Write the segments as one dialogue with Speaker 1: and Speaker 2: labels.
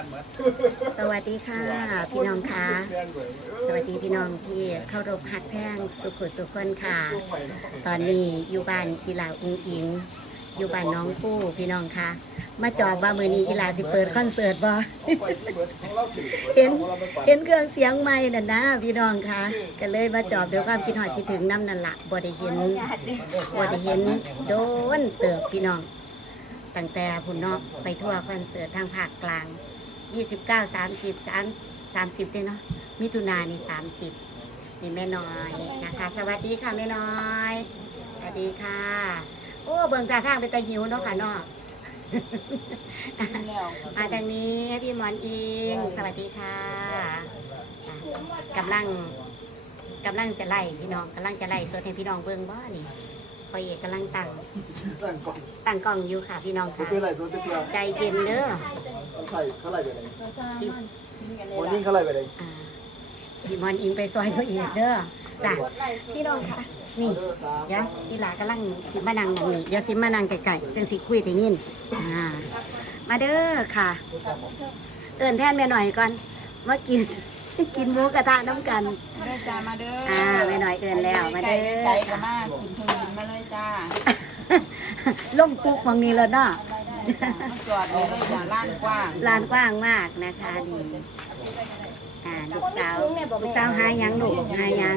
Speaker 1: สวัสดีค่ะพี่น้องค่ะสวัสดีพี่น้องที่เคารพฮักแพงสุขุสุขคนค่ะตอนนี้อยู่บ้านกีฬาอุ้งอิงอยู่บ้านน้องผู้พี่น้องค่ะมาจอบว่ามือนี้กีฬาสิเปิดคอนเสิร์ตบ่เห็นเห็นเครื่องเสียงใหม่น่ะนะพี่น้องค่ะก็เลยมาจอบด้วยความคิดหอดคิดถึงน้ำนั่นละบ่ได้เห็นโดนเติบพี่น้องตั้งแต่พุ่นเนาะไปทั่วคอนเสิร์ตทางภาคกลาง29 30ด้วยเนาะมิถุนายนนี่30นี่แม่น้อยนะคะสวัสดีค่ะแม่น้อยสวัสดีค่ะโอ้เบิ่งตาทางเป็นตาหิวเนาะค่ะเนาะมาทางนี้พี่หมอนอิงสวัสดีค่ะกำลังจะไล่พี่น้องกำลังจะไล่สดให้พี่น้องเบิ่งบ่นี่พอเอกกำลังตั้งกล้องอยู่ค่ะพี่น้องค่ะใจเย็นเด้อ
Speaker 2: เขาไล่ไปไหนคนนิ่งเขาไล่ไปไหน
Speaker 1: พี่มอนอิงไปซอยเขาอีกเด้อจ้ะพี่น้องค่ะนี่เดี๋ยวอีหลากำลังสิมานั่งมองนี่เดี๋ยวสิมานั่งไก่ๆจังสิคุยแต่นินมาเด้อค่ะเอิ้นแทนแม่หน่อยก่อนมากินหมูกระทะน้ำกัน
Speaker 3: มาเลยจ้ามาเด้อ
Speaker 1: แม่หน่อยเอิ้นแล้วมาเด้อ
Speaker 3: ไก่กับมากินทุนมาเลยจ้า
Speaker 1: ล่มปุ๊กมองนี้แล้วเนาะ
Speaker 3: จอดเลยจ้า
Speaker 1: ลานกว้างมากนะคะดีลูกสาวหายังลูกหายัง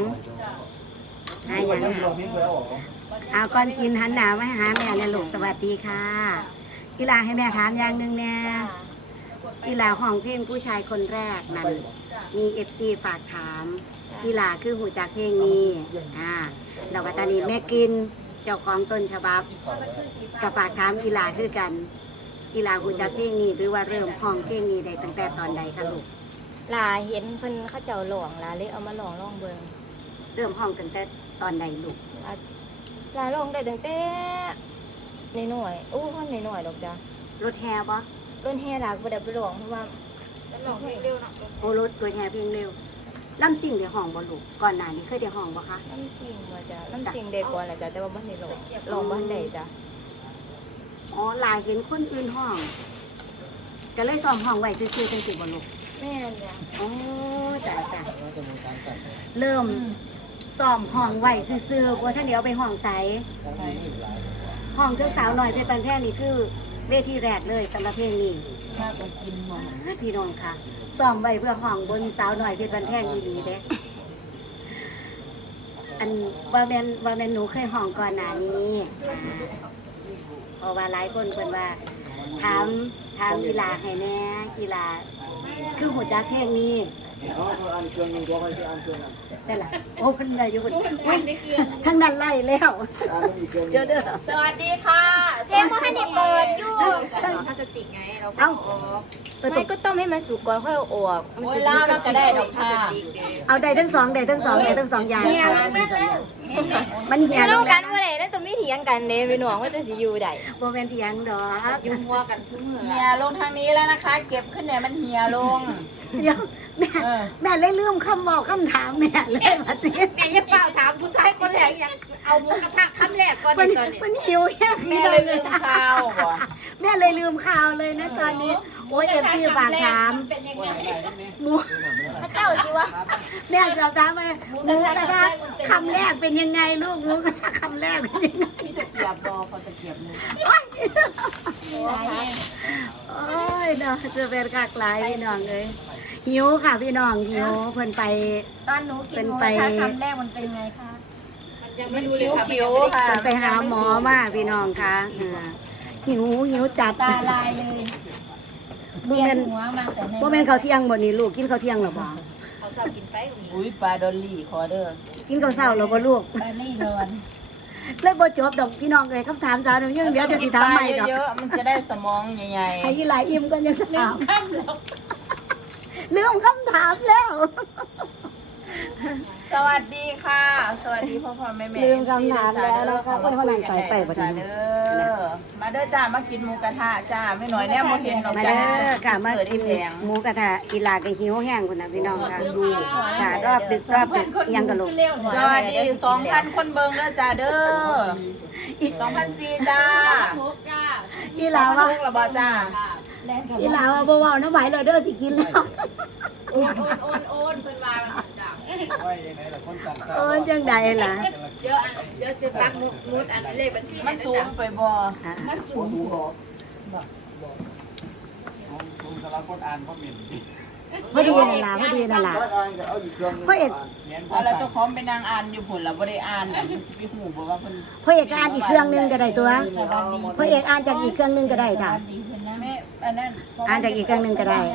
Speaker 1: เอาก่อนกินหันหน้ามาหาแม่เนี่ยลูกสวัสดีค่ะกีฬาให้แม่ถามอย่างหนึ่งแน่กีฬาห้องเพลงผู้ชายคนแรกนั่นมีFCฝากถามกีฬาคือหูจักเพลงนี้เราวัตานีแม่กินเจ้าของต้นฉบับกับฝากถามกีฬาคือกันกีฬาหูจักเพลงนี้หรือว่าเริ่มห้องเพลงนี้ได้ตั้งแต่ตอนใดคะลูก
Speaker 4: ลาเห็นเพิ่นเขาเจ้าหลวงลาเลยเอามาลองเบิ่ง
Speaker 1: เริ่มห้องตั้งแต่ตอนใดลูก
Speaker 4: ลาลองได้ตั้งแต่น้อยๆค่อนน้อยๆดอกจ้ะ
Speaker 1: รถแห่บ่
Speaker 4: รถแห่ลาบ่ได้ไปลองเพราะว่าลองเพลงเร็วเนาะ
Speaker 1: โอ้รถแห่เพลงเร็วลำสิ่งได้ห้องบ่ลูกก่อนหน้านี้เคยได้ห้องบ่คะ
Speaker 4: ลำสิ่งว่าจ้ะลำสิ่งเด็กก่อนแหละจ้ะแต่ว่าบ่ได้ลองบ่ได้จ้ะ
Speaker 1: ลายเห็นคนอื่นห้องก็เลยซ้อมห้องไว้ซื่อๆจังสิบ่ลูก
Speaker 4: แม่นจ้ะ
Speaker 1: จ้ะเริ่มซ้อมห้องไว้ซื่อๆบ่ท่านเดี๋ยวไปห้องใสห้องเจ้าสาวหน่อยเป็นปันแท้นี่คือเวทีแรกเลยสำหรับเพลงนี้
Speaker 3: มาต้องกินหมด
Speaker 1: พี่น้องค่ะซ้อมไว้เพื่อห้องบนสาวหน่อยเป็นปันแท้อีหลีเด้อันว่าแม่นหนูเคยห้องก่อนหน้านี้เพราะว่าหลายคนเพิ่นว่าถามกีฬาให้แน่กีฬาคือหัวจักเพลงนี้แต่ละโอ้คนใดอยู่คนทั้งนั้นไล่แล้วเด้อ
Speaker 4: สวัสดีค่ะเพลงบ่ทันได้เปิดอยู่พลาสติกไงเราไม่ก็ต้องให้มันสุกก่อนค่อยเอาออก
Speaker 3: มันจะล่าแล้วก็ได้ดอกค่ะ
Speaker 1: เอาได้ทั้งสองอย่างมันเหี่ยว
Speaker 4: กันบ่ได้แล้วต้องมีเถียงกันเด้พี่น้องว่าจะสิอยู่ได้
Speaker 1: บ่แม่นเถียงดอก
Speaker 4: อยู่หัวกันชุ่มเหงื่อ
Speaker 3: เหี่ยลงทางนี้แล้วนะคะเก็บขึ้นเนี่ยมันเหี่ยลง
Speaker 1: เดี๋ยวแม่เลยลืมคำบอกคำถามแม่เลยมาตี
Speaker 4: แม่อย่าเปล่าถามผู้ชายคนแรกยังเอาหมูกระทะคำแรกก่อน
Speaker 1: ตอนนี้มันหิวแค่
Speaker 3: แม่เลยลืมข้าวบ่
Speaker 1: แม่เลยลืมข้าวเลยนะตอนนี้โอ้ยFCฝากถามหมู
Speaker 4: พระเจ้าสิวะ
Speaker 1: แม่จะถามว่าหมูกระทะคำแรกเป็นยังไงลูกหมูกระทะคำแรกเป็นยังไง
Speaker 3: พี่ตะเกียบรอเขาตะเกียบเลย
Speaker 1: โอ้ยเนาะจะเป็นกากหลายพี่น้องเลยหิวค่ะพี่น้องหิวเพิ่นไป
Speaker 4: ตอนหนูกินหมูกระทะคำแรกมันเป็นไงคะ
Speaker 3: มันคิ้วค่ะ
Speaker 1: ไปหาหมอมาพี่น้องค่ะหิวจัด
Speaker 4: ตาลายเลย
Speaker 1: บ่แม่นข้าวเที่ยงบ่นี่ลูกกินข้าวเที่ยงหรอบ่
Speaker 4: เขาเช้ากินไป
Speaker 3: อุ้ยปลาดอลลี่ขอเด้อ
Speaker 1: กินข้าวเช้าหรอบ่ลูก
Speaker 4: ปลาลี่นอน
Speaker 1: เลยบ่จบดอกพี่น้องเอ้ยคำถามสาวนึงเดี๋ยวจะสิถามใหม่ดอก
Speaker 3: เยอะมันจะได้สมองใหญ่
Speaker 1: ๆให้หลายอิ่มก่อนยังถามลืมคำถามแล้ว
Speaker 3: สวัสดีค่ะสวัสดีพ่อแม่
Speaker 1: ลืมคำถามแล้วนะคะว่าเขานั่งใส่ไปบ่ได้
Speaker 3: มาเด้อจ้ามากินหมูกระทะจ้าไม่หน่อยแน่บ่เห็นหรอกจ้า
Speaker 1: ค่ะมากินหมูกระทะอีหลาก็หิวแห้งพุ่นน่ะพี่น้องค่ะค่ะรอบดึกยังกะลูก
Speaker 3: สวัสดี 2,000 คนเบิ่งเด้อจ้าเด้อ2,400จ้า
Speaker 1: อีหลาว่า
Speaker 3: ระบ่จ้า
Speaker 1: อีหลาว่าบ่เว้าน้ำไหวเลยเด้อสิกินแล้ว
Speaker 4: โอนเพิ่นว่าจ้ะ
Speaker 2: ไว้ยังไงล่ะคนต่างชาติ
Speaker 1: โอนจังใดล่ะ
Speaker 4: เดี๋ยวจะปักมุดอันเลขบัญชี
Speaker 3: มันสูงไปบ่
Speaker 2: มันสูงหรอสูงสำหรับคนอ่านคอมเมนต์
Speaker 1: พอดีนั่นล่ะพอดีนั่นล่ะพ่อเอก
Speaker 3: เอาแล้วเจ้าของไปนั่งอ่านอยู่พุ่นล่ะบ่ได้อ่านน่ะพี่หูบ่ว่าเพิ่น
Speaker 1: พ่อเอกก็อ่านอีกเครื่องนึงก็ได้ตัวพ่อเอกอ่านจากอีกเครื่องนึงก็ได้จ้ะ
Speaker 3: แม่อันนั้น
Speaker 1: อ่านจากอีกเครื่องนึงก็ได้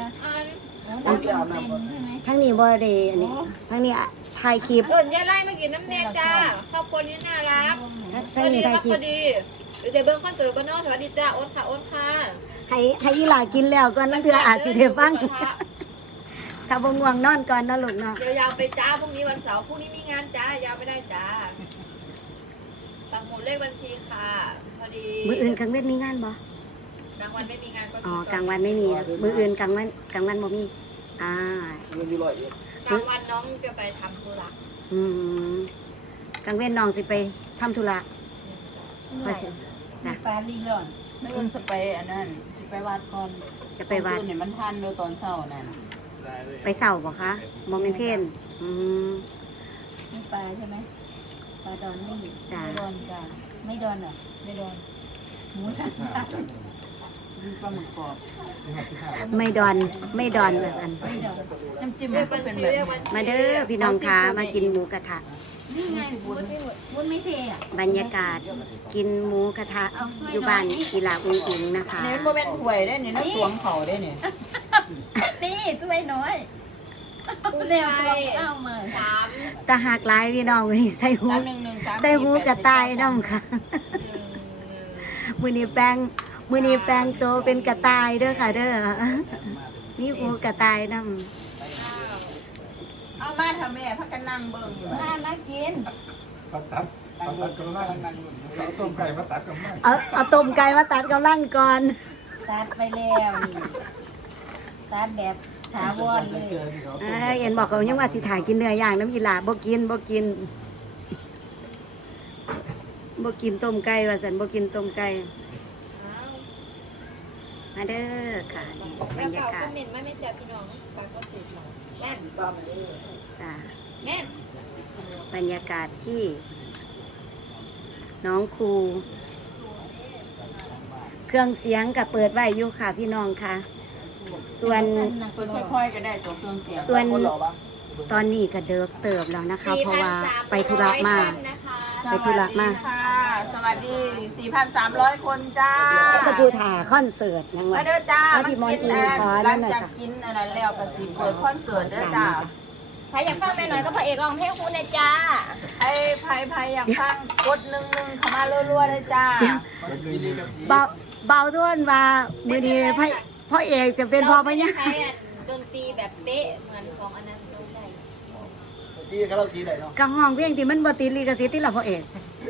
Speaker 1: ทั้งนี้บ่ได้อันนี้ทั้งนี้ถ่ายคลิป
Speaker 4: ยายไล่มากินน้ำแดงจ้าครอบครัวนี้น่ารัก
Speaker 1: ทั้งนี้ถ่ายคลิ
Speaker 4: พ
Speaker 1: ป
Speaker 4: อดีเดี๋ยวเบิ้งคอนเสิร์ตก็นอกสวัสดีจ้าโอ๊ตค่ะ
Speaker 1: ให้อีหลากินแล้วก่อนนั่นคืออาจสิได้ฟังถ้าบ่ง่วงนอนก่อนเนาะลูกเนาะ
Speaker 4: เดี๋ยวยาวไปจ้าพรุ่งนี้วันเสาร์พรุ่งนี้มีงานจ้ายาวไม่ได้จ้าปักหมุดเลขบัญชีค่ะพอดี
Speaker 1: มื้ออื่นกลางเว้นมีงานบ่
Speaker 4: กลางวันไม่มีงานก็
Speaker 1: อ๋อกลางวันไม่มีนะมื้ออื่นกลางวันบ่มีอ่า
Speaker 2: เงินอยู่ร้อยเอ็ด
Speaker 4: กลางวันน้องจะไปทำธุระ
Speaker 1: อืมกลางเว้นน้องสิไปทำธุระว่าสิจ้ะ
Speaker 3: ปาลีก่อนไม่อื่นจะไปอันนั้นสิไปวัดก่อน
Speaker 1: จะไปวัด
Speaker 3: คืนนี่มันทันเด้อตอนเช้านั่น
Speaker 1: ไปเช้าบ่คะบ่แม่นเพลนอืม
Speaker 5: ไม่ปลาใช่ไหมปลาดอนนี่
Speaker 1: จ้ะ
Speaker 3: ไม่โดนจ้ะ
Speaker 5: ไม่ดอนเหรอ
Speaker 3: ไม่โดน
Speaker 5: หมูสับสับ
Speaker 3: มีปลาหมึกกรอบ
Speaker 1: ไม่ดอนว่าซั่น
Speaker 5: ไม่ดอน
Speaker 3: น้ำจิ้ม
Speaker 4: เล
Speaker 3: มัน
Speaker 4: ข
Speaker 3: ก็
Speaker 4: บัญ
Speaker 3: เป็น
Speaker 4: ชี
Speaker 3: แบบ
Speaker 4: เลขบัญชี
Speaker 1: มาเด้อพี่น้องคะมากินหมูกระทะ
Speaker 5: นี่ไงบุญบุญไม่เทอ่ะ
Speaker 1: บรรยากาศกินหมูกระทะอยู่บ้านกีฬาอุ้งอิงนะคะ
Speaker 3: นี่มันบ่เป็นถ้วยได้นี่นะตวงเขาได้นี่
Speaker 5: นี่ตัวน้อย
Speaker 4: กู
Speaker 5: แน
Speaker 4: แน
Speaker 5: ว
Speaker 4: ว
Speaker 5: ตัวเข้ามา
Speaker 4: สาม
Speaker 1: ตาหากหลายพี่น้องวันนี้ใส่หู
Speaker 3: 311
Speaker 1: ใส่หูกระต่ายน้ำค่ะมื้อนี้แปลงโตวเป็นกระต่ายเด้อค่ะเด้อมีหูกระต่ายน้
Speaker 3: เอามาทำแม่พักกันนั่งเบิ่งอยู่
Speaker 5: มากิน
Speaker 2: ตัดกำลังเอาต้มไก่มาตัดกำลัง
Speaker 1: ำเอาต้มไก่มาตัดกำลังก่อน
Speaker 5: ตัดไปแล้วนี่ตัดแบบถาวรเลย
Speaker 1: เอ็นบอกเขายังว่าสิถ่ายกินเนื้อย่างน้ำอีหลาบ่กินต้มไก่ว่าสันบ่กินต้มไก่มาเด้อค่ะนี่บรรยากาศ
Speaker 4: คอมเมนต์ไม่จับพี่น้องฝากก็ติดแม่น
Speaker 1: จ้า
Speaker 4: แม่น
Speaker 1: บรรยากาศที่น้องครูเครื่องเสียงก็เปิดไว้อยู่ค่ะพี่น้องค่ะ ส่วน
Speaker 3: เพิ่นค่อยๆก็ได้ตัวเครื่องเสียง
Speaker 1: ส่วนตอนนี้ก็เดิบเติบแล้วนะคะ เพราะว่าไปธุระมา ไปธุระมา
Speaker 3: สวัสดี 4,300 คนจ้า
Speaker 1: ตะปูถ่าคอนเสิร์ตยังไง
Speaker 3: มาเด้อจ้า
Speaker 1: แล้วพี่มอนอิงขอ
Speaker 3: หลั
Speaker 1: นั่
Speaker 3: ง
Speaker 1: นหน่อย
Speaker 3: จาก
Speaker 1: ค่ะ
Speaker 3: กินอันนั้นแล้วก็สิเปิดคอนเสิร์ตเด้อจ้า
Speaker 4: ใครอยากฟังแม่หน่อยก็พระเอกร้องเพลงคุณนะจ้า
Speaker 3: ไอ้ไผอยากฟังกด11เข้ามารัวๆเลยจ้า
Speaker 1: เบาด้วนว่ามือนี้พ่อเอกจะเป็นพ่อพญา
Speaker 4: ใช้ดนตรีแบบเป๊ะเหมือนของอันนั้นได้
Speaker 2: ที่เขาเรากินได้เนาะ
Speaker 1: กระห้องเพลงที่มันบ่ติดลิขสิทธิ์ที่เราพ่อเอก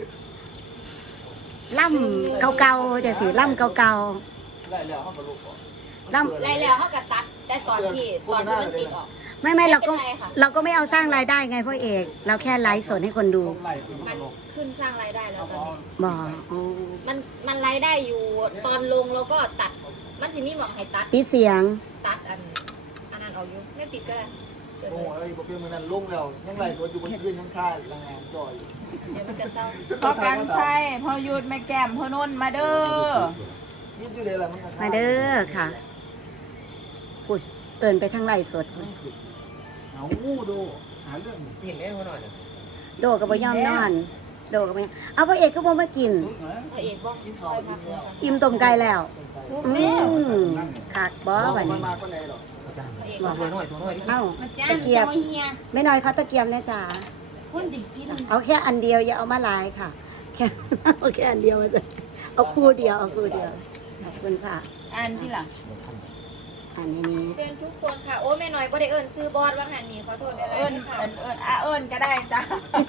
Speaker 1: ล่ำเก่าๆจะสิล่ำเก่า
Speaker 2: ได้แล้วเขาก็ลูก
Speaker 1: ๆล่
Speaker 4: ไรแล้วเขาก็ตัดแต่ตอนที่มันติดออก
Speaker 1: ำไม่เราก็
Speaker 4: ไม่เป็นไรค่ะ
Speaker 1: เราก็ไม่เอาสร้างรายได้ไงพ่อเอก เราแค่ไลฟ์สดให้คนดู
Speaker 2: ต้มไหล่คือ
Speaker 4: มัน
Speaker 2: ลง
Speaker 4: ขึ้นสร้างรายได้แล้วตอนนี้
Speaker 1: บ่อ๋อ
Speaker 4: มันรายได้อยู่ตอนลงแล้วก็ตัด มันจะมีหมอกให้ตัด
Speaker 1: ปิดเสียง
Speaker 4: ตัดอันนั้นออกอยู่ไม่ติดก็ได้เดี๋ยว
Speaker 2: โอ้ยพวกเพื่อนมันนั่นลุ่งแล้วยังไหลสวนอยู่บนยืนยังค่าแรงงานจ่อย
Speaker 4: มันจะเศร้า
Speaker 3: พอกันใช่พอหยุดแม่แก้มพอนุ่นมาเด้อ
Speaker 2: ยืดอยู่เลยแหละมัน
Speaker 1: มาเด้อค่ะปุดเตือนไปทางไลฟ์สด
Speaker 2: เอาดูหาเรื่องเห็นไหมเขาหน่อย
Speaker 1: โดก็บ่ยอมนอน โดก็บ่ยอมเอาพ่อเอกก็บ่มากิน
Speaker 4: พระเอกบอกคอยพักเลยค่ะ
Speaker 1: อิ่มต้มไก่แล้วคักบ่บัด
Speaker 2: มั
Speaker 1: นี้
Speaker 2: นมาคนไหนหรอ
Speaker 4: พระเอก
Speaker 1: บอก
Speaker 2: หน่อยดิ
Speaker 1: เอ้า
Speaker 5: มาจ้า
Speaker 1: ตะเกียบ
Speaker 5: เฮีย
Speaker 1: ไม่น้อยเขาตะเกียบนะจ๊ะ
Speaker 5: คนจะกิน
Speaker 1: เอาแค่อันเดียวอย่าเอามาหลายค่ะ แค่ เอาแค่อันเดียวมาจ้ะเอาคู่เดียวขอบคุณค่ะ
Speaker 3: อ่านที่หลัง
Speaker 1: อันนี้
Speaker 4: เชิญทุกคนค่ะ โอ้แม่หน่อยก็ได้เอิญซื้อบอสว่าหันนี่ขอโทษได้
Speaker 3: เอิ้น
Speaker 4: ค่ะ
Speaker 3: เอิ้นก็ได้จ้า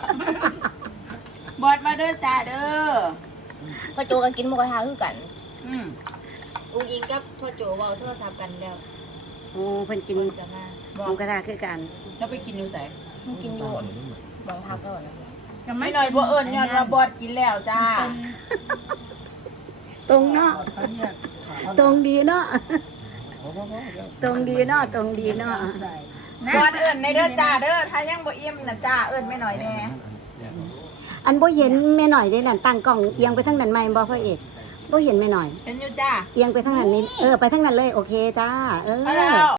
Speaker 3: บอดมาเด้อจ้าเด้อ
Speaker 4: พ่อโจกันกินหมูกระทะคือกัน
Speaker 3: อืม
Speaker 4: อุ้งอิงกับพ่อโจเว้าโทรศัพท์กันแล้ว
Speaker 1: โอ้เพิ่นกิน
Speaker 4: จะมา
Speaker 1: หมูกระทะคือกัน
Speaker 3: แล้วไปกินอยู่ไหน
Speaker 4: มึงกินอยู่บางพักก็นะ
Speaker 3: ไม่หน่อยบ่เอิ้นย้อนว่าบอดกินแล้วจ้า
Speaker 1: ตรงเนาะตรงดีเนาะตรงดีเนาะตรงดีเนาะ
Speaker 3: ก่อนเอิ้นในเด้อจ้าเด้อถ้ายังบ่อิ่มน่ะจ้าเอิ้นไม่หน่อยแน่
Speaker 1: อันบ่เห็นแม่หน่อยเด้นั่นตั้งกล้องเอียงไปทางนั้นไหมบ่พ่อเอกบ่เห็นแม่หน่อย
Speaker 3: เห็นอยู่จ้า
Speaker 1: เอียงไปทางนั้นนี่ไปทางนั้นเลยโอเคจ้า
Speaker 3: เอาแล้ว